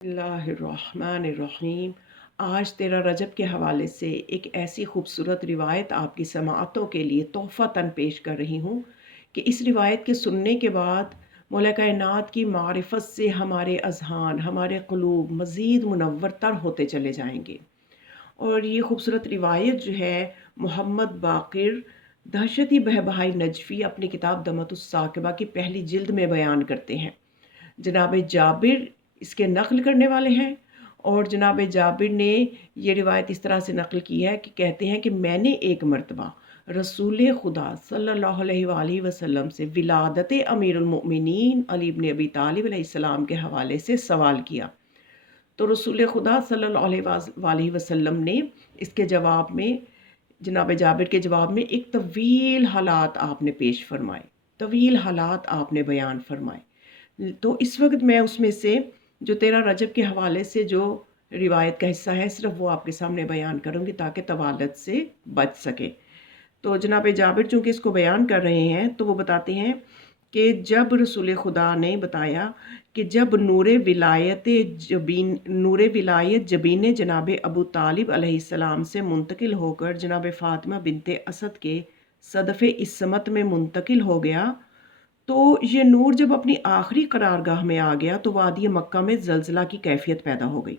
बिस्मिल्लाहिर्रहमानिर्रहीम। आज 13 रजब के हवाले से एक ऐसी खूबसूरत रिवायत आपकी समाअतों के लिए तोहफ़तन पेश कर रही हूँ कि इस रिवायत के सुनने के बाद मौला कायनात की मारिफत से हमारे अज़हान, हमारे क़ुलूब मज़ीद मुनव्वर तर होते चले जाएंगे। और ये खूबसूरत रिवायत जो है मोहम्मद बाक़िर दहशती बहबहाई नजफ़ी अपनी किताब दमतुस्साकिबा की पहली जिल्द में बयान करते हैं। जनाब जाबिर इसके नक़ल करने वाले हैं और जनाब जाबिर ने ये रिवायत इस तरह से नक़ल की है कि कहते हैं कि मैंने एक मरतबा रसूल खुदा सल्लल्लाहु अलैहि वसल्लम से विलादत अमीरुल मोमिनीन अली इब्न अबी तालिब अलैहिस्सलाम के हवाले से सवाल किया। तो रसूल खुदा सल्लल्लाहु अलैहि वसल्लम ने इसके जवाब में जनाब जाबिर के जवाब में एक तवील हालात आपने पेश फरमाए, तवील हालात आपने बयान फरमाए। तो इस वक्त मैं उसमें से जो 13 रजब के हवाले से जो रिवायत का हिस्सा है सिर्फ वो आपके सामने बयान करूँगी ताकि तवालत से बच सके। तो जनाब जाबिर चूँकि इसको बयान कर रहे हैं तो वो बताते हैं कि जब रसूल खुदा ने बताया कि जब नूर विलायत जबीन जनाब अबू तालिब अलैहिस्सलाम से मुंतकिल होकर जनाब फ़ातिमा बिनते असद के सदफ़े इस्मत में मुंतकिल हो गया, तो ये नूर जब अपनी आखिरी करारगाह में आ गया तो वादी मक्का में ज़लज़ला की कैफियत पैदा हो गई।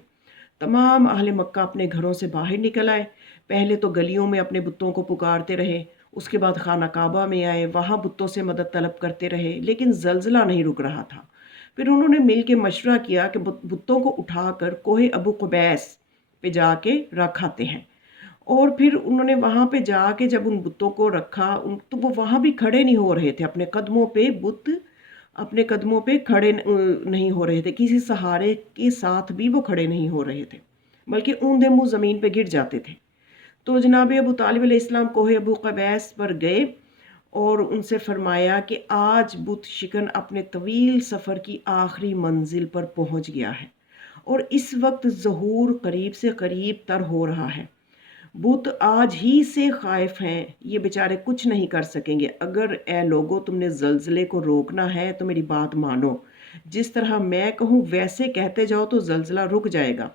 तमाम अहले मक्का अपने घरों से बाहर निकल आए। पहले तो गलियों में अपने बुतों को पुकारते रहे, उसके बाद खाना काबा में आए, वहाँ बुतों से मदद तलब करते रहे, लेकिन ज़लज़ला नहीं रुक रहा था। फिर उन्होंने मिल के मशवरा किया कि बुतों को उठाकर कोहे अबू कुबैस पे जाके रख आते हैं। और फिर उन्होंने वहाँ पे जाके जब उन बुतों को रखा तो वो वहाँ भी खड़े नहीं हो रहे थे, अपने कदमों पे बुत अपने कदमों पे खड़े नहीं हो रहे थे, किसी सहारे के साथ भी वो खड़े नहीं हो रहे थे, बल्कि ऊंधे मुंह ज़मीन पे गिर जाते थे। तो जनाब अबू तालिब अलैहिस्सलाम कोहे अबू क़बैस पर गए और उनसे फरमाया कि आज बुत शिकन अपने तवील सफ़र की आखिरी मंजिल पर पहुंच गया है और इस वक्त ज़हूर करीब से करीब तर हो रहा है। बुत आज ही से खाइफ हैं, ये बेचारे कुछ नहीं कर सकेंगे। अगर ए लोगो तुमने ज़लज़ले को रोकना है तो मेरी बात मानो, जिस तरह मैं कहूँ वैसे कहते जाओ तो ज़लज़ला रुक जाएगा।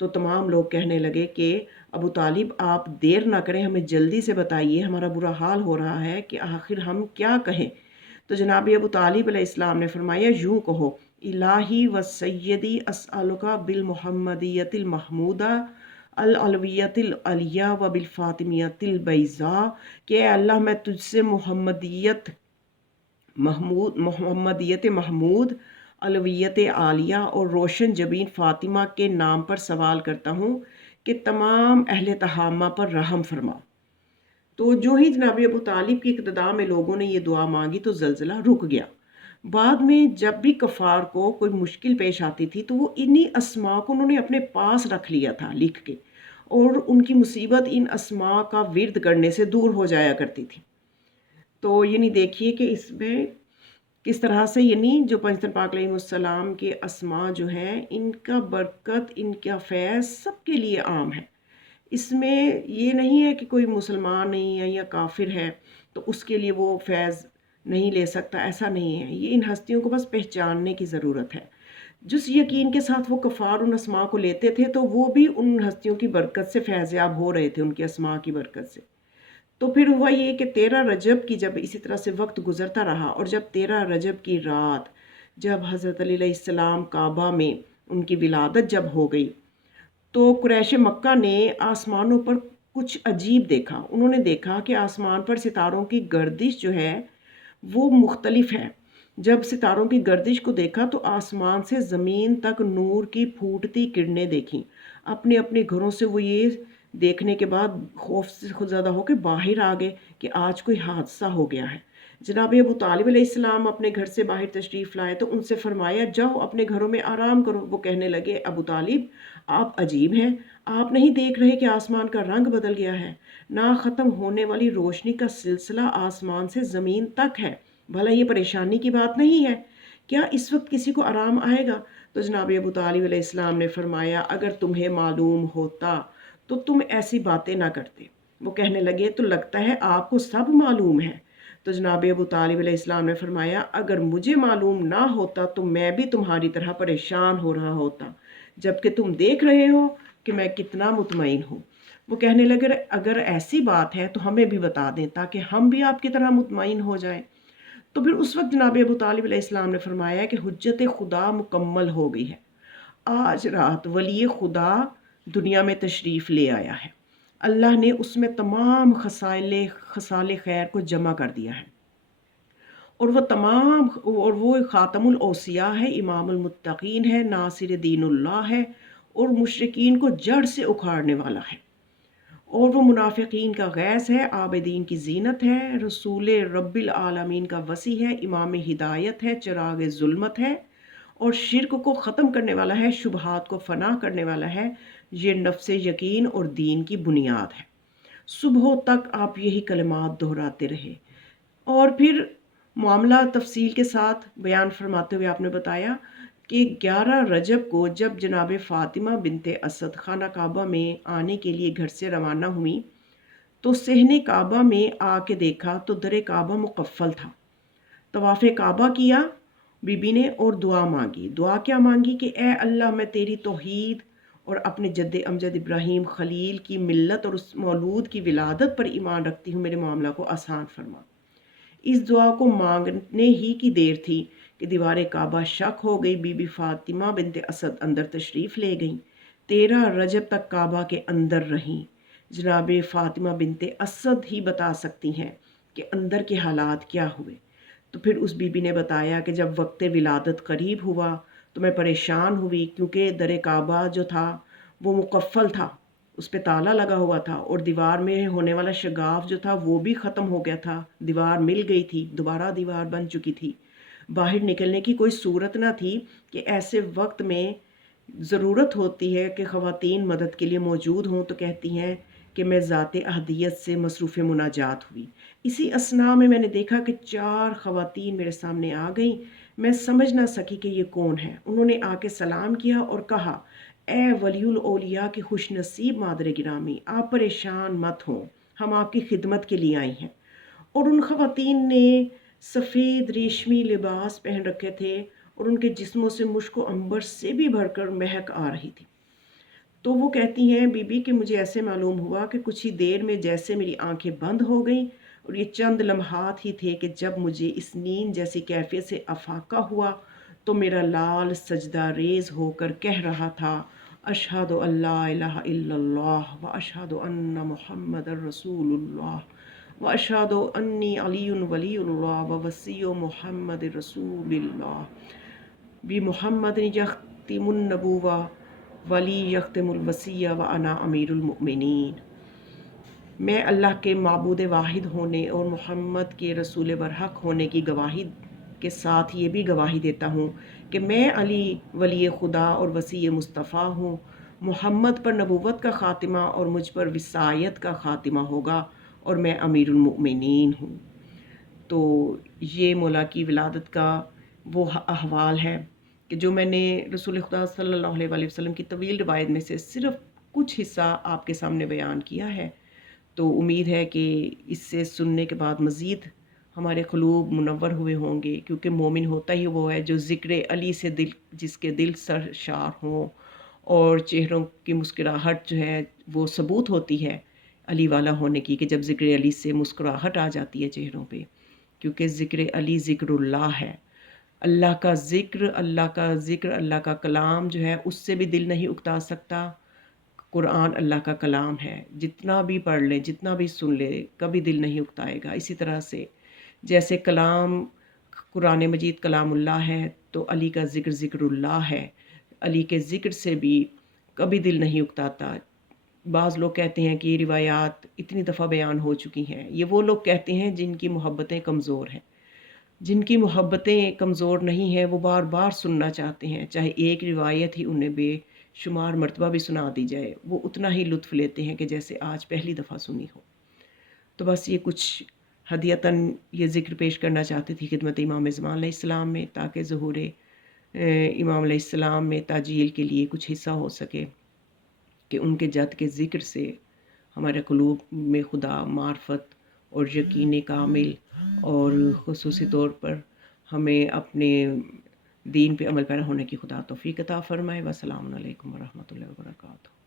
तो तमाम लोग कहने लगे कि अबू तालिब आप देर ना करें, हमें जल्दी से बताइए, हमारा बुरा हाल हो रहा है कि आखिर हम क्या कहें। तो जनाब अबू तालिब अलैहिस्सलाम ने फरमाया यूँ कहो, इलाही व सैयदी अस्अलुका बिल मुहम्मदियतिल महमूदा अल अलवियतिल अलिया व बिल फातिमियतिल बैज़ा कि अल्लाह मैं तुझसे मोहम्मदियत महमूद अलवियत आलिया और रोशन जबीन फ़ातिमा के नाम पर सवाल करता हूँ कि तमाम अहले तहामा पर रहम फरमा। तो जो ही जनाब अबू तालिब की इक़्तिदा में लोगों ने ये दुआ मांगी तो ज़लज़ला रुक गया। बाद में जब भी कफ़ार को कोई मुश्किल पेश आती थी तो वो इन्हीं अस्मा को उन्होंने अपने पास रख लिया था लिख के, और उनकी मुसीबत इन अस्मा का विर्द करने से दूर हो जाया करती थी। तो यानी देखिए कि इसमें किस तरह से यानी जो पंजतन पाक अलैहिस्सलाम के अस्मा जो हैं इनका बरकत, इनका फैज़ सबके लिए आम है। इसमें ये नहीं है कि कोई मुसलमान नहीं है या काफिर है तो उसके लिए वो फैज़ नहीं ले सकता, ऐसा नहीं है। ये इन हस्तियों को बस पहचानने की ज़रूरत है। जिस यकीन के साथ वो कफ़ार उन अस्मा को लेते थे तो वो भी उन हस्तियों की बरकत से फैज़याब हो रहे थे, उनकी अस्मा की बरकत से। तो फिर हुआ ये कि 13 रजब की जब इसी तरह से वक्त गुजरता रहा और जब 13 रजब की रात जब हज़रत अली अलैहिस्सलाम काबा में उनकी विलादत जब हो गई तो कुरैश मक्का ने आसमानों पर कुछ अजीब देखा। उन्होंने देखा कि आसमान पर सितारों की गर्दिश जो है वो मुख्तलिफ है। जब सितारों की गर्दिश को देखा तो आसमान से ज़मीन तक नूर की फूटती किरणें देखीं। अपने अपने घरों से वो ये देखने के बाद खौफ से खुदज़दा होकर बाहर आ गए कि आज कोई हादसा हो गया है। जनाब अबू तालिब अलैहिस्सलाम अपने घर से बाहर तशरीफ़ लाए तो उनसे फरमाया जाओ अपने घरों में आराम करो। वो कहने लगे अबू तालिब आप अजीब हैं, आप नहीं देख रहे कि आसमान का रंग बदल गया है, ना ख़त्म होने वाली रोशनी का सिलसिला आसमान से ज़मीन तक है। भला ये परेशानी की बात नहीं है? क्या इस वक्त किसी को आराम आएगा? तो जनाब अबू तालिब अलैहिस्सलाम ने फरमाया अगर तुम्हें मालूम होता तो तुम ऐसी बातें ना करते। वो कहने लगे तो लगता है आपको सब मालूम है। तो जनाब अबू तालिब अलैहिस्सलाम ने फरमाया अगर मुझे मालूम ना होता तो मैं भी तुम्हारी तरह परेशान हो रहा होता। جبکہ تم دیکھ رہے ہو کہ میں کتنا مطمئن ہوں۔ وہ کہنے لگے اگر ایسی بات ہے تو ہمیں بھی بتا دیں تاکہ ہم بھی آپ کی طرح مطمئن ہو جائیں۔ تو پھر اس وقت جناب ابو طالب علیہ السلام نے فرمایا کہ حجت خدا مکمل ہو گئی ہے، آج رات ولی خدا دنیا میں تشریف لے آیا ہے، اللہ نے اس میں تمام خصال خیر کو جمع کر دیا ہے، اور وہ خاتم الاوصیاء ہے، امام المتقین ہے، ناصر دین اللہ ہے، اور مشرکین کو جڑ سے اکھاڑنے والا ہے، اور وہ منافقین کا غیث ہے، عابدین کی زینت ہے، رسول رب العالمین کا وسیع ہے، امام ہدایت ہے، چراغ ظلمت ہے، اور شرک کو ختم کرنے والا ہے، شبہات کو فنا کرنے والا ہے، یہ نفس یقین اور دین کی بنیاد ہے۔ صبح تک آپ یہی کلمات دہراتے رہے، اور پھر معاملہ تفصیل کے ساتھ بیان فرماتے ہوئے آپ نے بتایا کہ 11 رجب کو جب جناب فاطمہ بنت اسد خانہ کعبہ میں آنے کے لیے گھر سے روانہ ہوئی تو صحن کعبہ میں آ کے دیکھا تو در کعبہ مقفل تھا۔ طواف کعبہ کیا بی بی نے اور دعا مانگی۔ دعا کیا مانگی کہ اے اللہ، میں تیری توحید اور اپنے جد امجد ابراہیم خلیل کی ملت اور اس مولود کی ولادت پر ایمان رکھتی ہوں، میرے معاملہ کو آسان فرما۔ اس دعا کو مانگنے ہی کی دیر تھی کہ دیوار کعبہ شک ہو گئی، بی بی فاطمہ بنت اسد اندر تشریف لے گئیں، 13 رجب تک کعبہ کے اندر رہیں۔ جناب فاطمہ بنت اسد ہی بتا سکتی ہیں کہ اندر کے حالات کیا ہوئے۔ تو پھر اس بی بی نے بتایا کہ جب وقت ولادت قریب ہوا تو میں پریشان ہوئی، کیونکہ در کعبہ جو تھا وہ مقفل تھا، اس پہ تالا لگا ہوا تھا، اور دیوار میں ہونے والا شگاف جو تھا وہ بھی ختم ہو گیا تھا، دیوار مل گئی تھی، دوبارہ دیوار بن چکی تھی، باہر نکلنے کی کوئی صورت نہ تھی کہ ایسے وقت میں ضرورت ہوتی ہے کہ خواتین مدد کے لیے موجود ہوں، تو کہتی ہیں کہ میں ذات احدیت سے مصروف مناجات ہوئی۔ اسی اثناء میں نے دیکھا کہ 4 خواتین میرے سامنے آ گئیں، میں سمجھ نہ سکی کہ یہ کون ہے۔ انہوں نے آ کے سلام کیا اور کہا، اے ولی الاولیاء کی خوش نصیب مادر گرامی، آپ پریشان مت ہوں، ہم آپ کی خدمت کے لیے آئی ہیں۔ اور ان خواتین نے سفید ریشمی لباس پہن رکھے تھے اور ان کے جسموں سے مشک و عنبر سے بھی بڑھ کر مہک آ رہی تھی۔ تو وہ کہتی ہیں بی بی کہ مجھے ایسے معلوم ہوا کہ کچھ ہی دیر میں جیسے میری آنکھیں بند ہو گئیں، اور یہ چند لمحات ہی تھے کہ جب مجھے اس نیند جیسی کیفیت سے افاقہ ہوا تو میرا لال سجدہ ریز ہو کر کہہ رہا تھا، اشہد ان لا الہ الا اللہ و اشہد ان محمد رسول اللہ و اشہد انی علی ولی اللہ و وصی محمد رسول اللہ بی محمد یختم النبوہ ولی یختم الوصیہ و انا امیر المؤمنین۔ میں اللہ کے معبود واحد ہونے اور محمد کے رسول برحق ہونے کی گواہی کے ساتھ یہ بھی گواہی دیتا ہوں کہ میں علی ولی خدا اور وصی مصطفیٰ ہوں، محمد پر نبوت کا خاتمہ اور مجھ پر وصایت کا خاتمہ ہوگا، اور میں امیر المؤمنین ہوں۔ تو یہ مولا کی ولادت کا وہ احوال ہے کہ جو میں نے رسول خدا صلی اللہ علیہ وآلہ وسلم کی طویل روایت میں سے صرف کچھ حصہ آپ کے سامنے بیان کیا ہے۔ تو امید ہے کہ اس سے سننے کے بعد مزید ہمارے قلوب منور ہوئے ہوں گے، کیونکہ مومن ہوتا ہی وہ ہے جو ذکر علی سے جس کے دل سرشار ہوں، اور چہروں کی مسکراہٹ جو ہے وہ ثبوت ہوتی ہے علی والا ہونے کی، کہ جب ذکر علی سے مسکراہٹ آ جاتی ہے چہروں پہ، کیونکہ ذکر علی ذکر اللہ ہے، اللہ کا ذکر، اللہ کا ذکر، اللہ کا کلام جو ہے اس سے بھی دل نہیں اکتا سکتا۔ قرآن اللہ کا کلام ہے، جتنا بھی پڑھ لے، جتنا بھی سن لے، کبھی دل نہیں اکتائے گا۔ اسی طرح سے جیسے کلام قرآن مجید کلام اللہ ہے، تو علی کا ذکر ذکر اللہ ہے، علی کے ذکر سے بھی کبھی دل نہیں اکتاتا۔ بعض لوگ کہتے ہیں کہ یہ روایات اتنی دفعہ بیان ہو چکی ہیں، یہ وہ لوگ کہتے ہیں جن کی محبتیں کمزور ہیں۔ جن کی محبتیں کمزور نہیں ہیں وہ بار بار سننا چاہتے ہیں، چاہے ایک روایت ہی انہیں بے شمار مرتبہ بھی سنا دی جائے، وہ اتنا ہی لطف لیتے ہیں کہ جیسے آج پہلی دفعہ سنی ہو۔ تو بس یہ کچھ ہدیتاً یہ ذکر پیش کرنا چاہتی تھی خدمت امام زمان علیہ السلام میں، تاکہ ظہور امام علیہ السلام میں تعجیل کے لیے کچھ حصہ ہو سکے، کہ ان کے جد کے ذکر سے ہمارے قلوب میں خدا معرفت اور یقین کامل، اور خصوصی طور پر ہمیں اپنے دین پہ عمل پیرا ہونے کی خدا توفیق عطا فرمائے۔ والسلام علیکم ورحمۃ اللہ وبرکاتہ۔